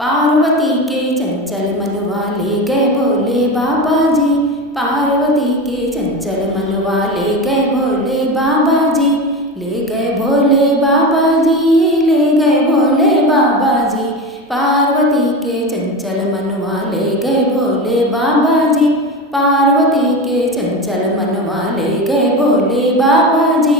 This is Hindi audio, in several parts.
पार्वती के चंचल मनवा ले गए भोले बाबा जी। पार्वती के चंचल मनवा ले गए भोले बाबा जी। ले गए भोले बाबा जी, ले गए भोले बाबा जी। पार्वती के चंचल मनवा ले गए भोले बाबा जी। पार्वती के चंचल मनवा ले गए भोले बाबा जी।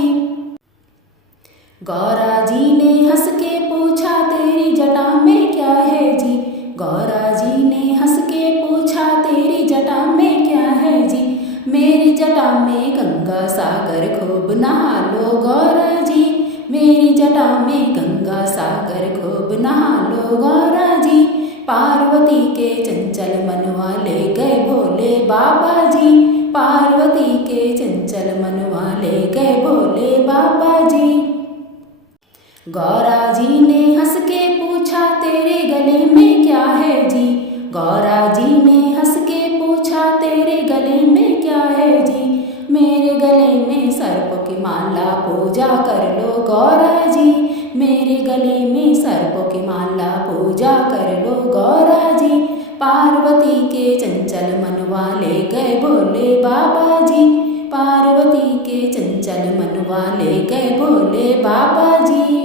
गौरा जी ने हंस के पूछा तेरी जटा में क्या है जी। गौरा जी ने हंस के पूछा तेरी जटा में क्या है जी। मेरी जटा में गंगा सागर खूब नहा लो गौरा जी। मेरी जटा में गंगा सागर खूब नहा लो गौरा जी। पार्वती के चंचल मनवा ले गए भोले बाबा जी। पार्वती के चंचल मनवा ले गए भोले बाबा जी। गौरा जी ने हंस के पूछा तेरे गले में क्या है जी। गौरा जी ने हंस के पूछा तेरे गले में क्या है जी। मेरे गले में सर्प की माला पूजा कर लो गौरा जी। मेरे गले में सर्प की माला पूजा कर लो गौरा जी। पार्वती के चंचल मनवा ले गए भोले बाबा जी। पार्वती के चंचल मनवा ले गए भोले बाबा जी।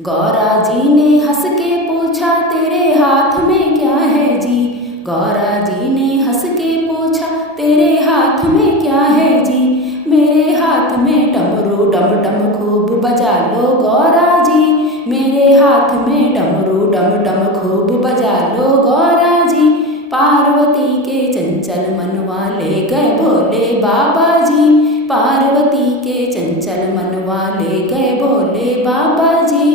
गौरा जी ने हंस के पूछा तेरे हाथ में क्या है जी। गौरा जी ने हंस के पूछा तेरे हाथ में क्या है जी। मेरे हाथ में डमरू डम डम खूब बजा लो गौरा जी। मेरे हाथ में डमरू डम डम खूब बजा लो गौरा जी। पार्वती के चंचल मनवा ले गए भोले बाबा जी। पार्वती के चंचल मनवा ले गए भोले बाबा जी।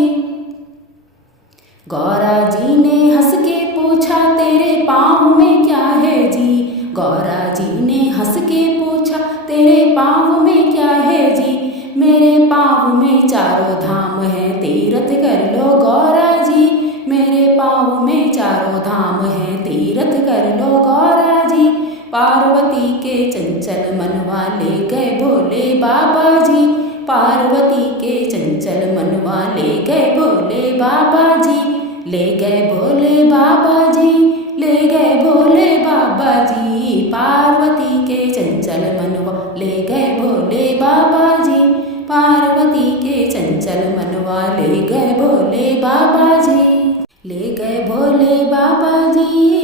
गौरा जी ने हंस के पूछा तेरे पाँव में क्या है जी। गौरा जी ने हंस के पूछा तेरे पाँव में क्या है जी। मेरे पाँव में चारों धाम है तीर्थ कर लो गौरा जी। मेरे पाँव में चारों धाम है तीर्थ कर लो गौरा जी। पार्वती के चंचल मनवा ले गए भोले बाबा जी। पार्वती के चंचल मनवा ले गए भोले बाबा जी। ले गए भोले बाबा जी, ले गए भोले बाबा जी। पार्वती के चंचल मनवा ले गए भोले बाबा जी। पार्वती के चंचल मनवा ले गए भोले बाबा जी। ले गए भोले बाबा जी।